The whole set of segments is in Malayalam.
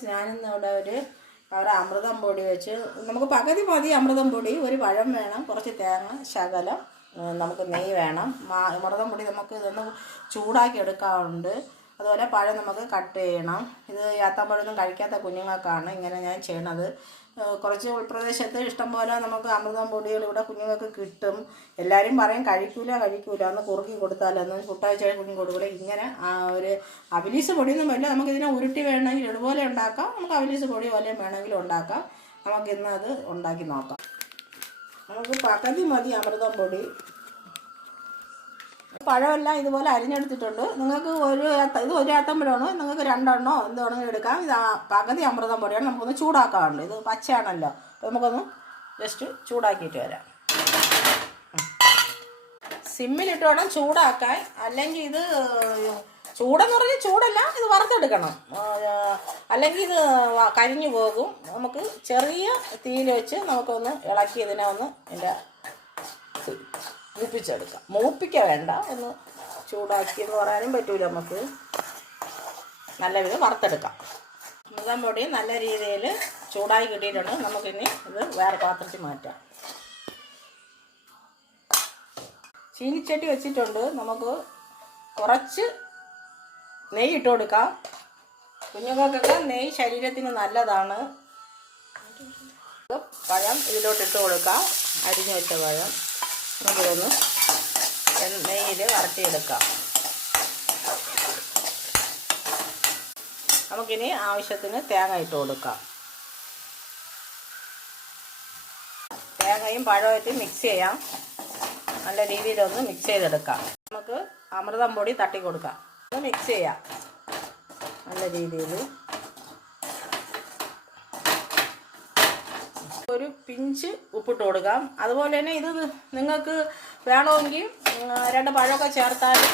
ഞാനിന്ന് ഇവിടെ ഒരു ഒരു അമൃതം പൊടി വെച്ച് നമുക്ക് പകുതി മതി അമൃതം പൊടി. ഒരു പഴം വേണം കുറച്ച് തേങ്ങ ശകലം നമുക്ക് നെയ്യ് വേണം. അമൃതം പൊടി നമുക്ക് ഇതൊന്ന് ചൂടാക്കി എടുക്കാറുണ്ട്. അതുപോലെ പഴം നമുക്ക് കട്ട് ചെയ്യണം. ഇത് യാത്താമ്പഴമൊന്നും കഴിക്കാത്ത കുഞ്ഞുങ്ങൾക്കാണ് ഇങ്ങനെ ഞാൻ ചെയ്യണത്. കുറച്ച് ഉൾപ്രദേശത്ത് ഇഷ്ടംപോലെ നമുക്ക് അമൃതം പൊടികൾ ഇവിടെ കുഞ്ഞുങ്ങൾക്ക് കിട്ടും. എല്ലാവരും പറയും കഴിക്കൂല കഴിക്കൂല. ഒന്ന് കുറുക്കി കൊടുത്താലൊന്ന് പുട്ടാഴ്ച കുഞ്ഞു കൊടുക്കൂല. ഇങ്ങനെ ഒരു അവിലീസ് പൊടിയൊന്നും വേണ്ട നമുക്ക് ഇതിനെ ഉരുട്ടി വേണമെങ്കിൽ ഇതുപോലെ ഉണ്ടാക്കാം. നമുക്ക് അവിലീസ് പൊടി പോലെ വേണമെങ്കിൽ ഉണ്ടാക്കാം. നമുക്ക് ഇന്ന് അത് ഉണ്ടാക്കി നോക്കാം. നമുക്ക് പകുതി മതി അമൃതം പൊടി. പഴമെല്ലാം ഇതുപോലെ അരിഞ്ഞെടുത്തിട്ടുണ്ട്. നിങ്ങൾക്ക് ഒരു ഇത് ഒരു ഏത്തമ്പഴമാണോ നിങ്ങൾക്ക് രണ്ടെണ്ണോ എന്ത് വേണമെങ്കിലും എടുക്കാം. ഇത് പകുതി അമൃതം പൊടിയാണ്. നമുക്കൊന്ന് ചൂടാക്കാറുണ്ട് ഇത് പച്ചയാണല്ലോ. അപ്പോൾ നമുക്കൊന്ന് ജസ്റ്റ് ചൂടാക്കിയിട്ട് വരാം. സിമ്മിലിട്ട് വേണം ചൂടാക്കാൻ. അല്ലെങ്കിൽ ഇത് ചൂടെന്ന് പറഞ്ഞാൽ ചൂടല്ല ഇത് വറുത്തെടുക്കണം. അല്ലെങ്കിൽ ഇത് കരിഞ്ഞു പോകും. നമുക്ക് ചെറിയ തീയിൽ വെച്ച് നമുക്കൊന്ന് ഇളക്കി ഇതിനെ ഒന്ന് എന്റെ മൂപ്പിച്ചെടുക്കാം. മൂപ്പിക്ക വേണ്ട. ഒന്ന് ചൂടാക്കി എന്ന് പറയാനും പറ്റൂല നമുക്ക്. നല്ല വിധം വറുത്തെടുക്കാം. മുതം പൊടി നല്ല രീതിയിൽ ചൂടായി കിട്ടിയിട്ടുണ്ട്. നമുക്കിനി ഇത് വേറെ പാത്രത്തിൽ മാറ്റാം. ചീനിച്ചട്ടി വെച്ചിട്ടുണ്ട്. നമുക്ക് കുറച്ച് നെയ്യ് ഇട്ട് കൊടുക്കാം. കുഞ്ഞുങ്ങൾക്കൊക്കെ നെയ്യ് ശരീരത്തിന് നല്ലതാണ്. പഴം ഇതിലോട്ട് ഇട്ട് കൊടുക്കാം. അരിഞ്ഞു വെച്ച പഴം. നമുക്കിതൊന്ന് നെയ്യിൽ വരട്ടിയെടുക്കാം. നമുക്കിനി ആവശ്യത്തിന് തേങ്ങ ഇട്ട് കൊടുക്കാം. തേങ്ങയും പഴമായിട്ട് മിക്സ് ചെയ്യാം. നല്ല രീതിയിലൊന്ന് മിക്സ് ചെയ്തെടുക്കാം. നമുക്ക് അമൃതം പൊടി തട്ടി കൊടുക്കാം. ഒന്ന് മിക്സ് ചെയ്യാം. നല്ല രീതിയിൽ ഒരു പിഞ്ച് ഉപ്പിട്ട് കൊടുക്കാം. അതുപോലെ തന്നെ ഇത് നിങ്ങൾക്ക് വേണമെങ്കിൽ രണ്ട് പഴമൊക്കെ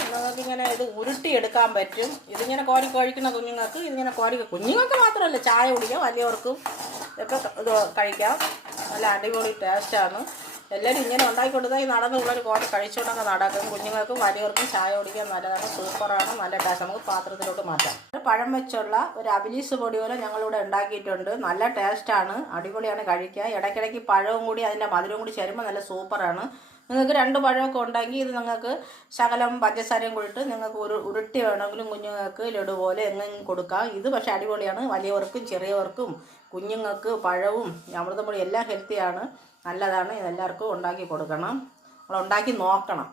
നിങ്ങൾക്ക് ഇങ്ങനെ ഇത് ഉരുട്ടിയെടുക്കാൻ പറ്റും. ഇതിങ്ങനെ കോരി കഴിക്കുന്ന കുഞ്ഞുങ്ങൾക്ക് ഇതിങ്ങനെ കോരി കുഞ്ഞുങ്ങൾക്ക് മാത്രമല്ല ചായ കുടിക്കാം. വലിയവർക്കും ഇതൊക്കെ ഇത് കഴിക്കാം. നല്ല അടിപൊളി ടേസ്റ്റാണ് എല്ലാവരും ഇങ്ങനെ ഉണ്ടാക്കി കൊടുത്താൽ ഈ നടന്ന് പിള്ളേർ കോരി കഴിച്ചുകൊണ്ടൊക്കെ നടക്കും. കുഞ്ഞുങ്ങൾക്കും വലിയവർക്കും ചായ കുടിക്കാൻ നല്ലതാണ് സൂപ്പറാണ് നല്ല ടേസ്റ്റ് നമുക്ക് പാത്രത്തിലോട്ട് മാറ്റാം. പഴം വെച്ചുള്ള ഒരു അബിലീസ് പൊടി പോലെ ഞങ്ങളിവിടെ ഉണ്ടാക്കിയിട്ടുണ്ട്. നല്ല ടേസ്റ്റാണ് അടിപൊളിയാണ് കഴിക്കുക ഇടയ്ക്കിടയ്ക്ക് പഴവും കൂടി അതിന്റെ മധുരവും കൂടി ചേരുമ്പോൾ നല്ല സൂപ്പറാണ്. നിങ്ങൾക്ക് രണ്ട് പഴമൊക്കെ ഉണ്ടെങ്കിൽ ഇത് നിങ്ങൾക്ക് ശകലം പഞ്ചസാരയും കൂടിയിട്ട് നിങ്ങൾക്ക് ഒരു ഉരുട്ടി വേണമെങ്കിലും കുഞ്ഞുങ്ങൾക്ക് ലഡു പോലെ എങ്ങനെയും കൊടുക്കാം. ഇത് പക്ഷേ അടിപൊളിയാണ്. വലിയവർക്കും ചെറിയവർക്കും കുഞ്ഞുങ്ങൾക്ക് പഴവും അമൃതപ്പൊടി എല്ലാം ഹെൽത്തിയാണ് നല്ലതാണ്. ഇതെല്ലാവർക്കും ഉണ്ടാക്കി കൊടുക്കണം. നമ്മൾ ഉണ്ടാക്കി നോക്കണം.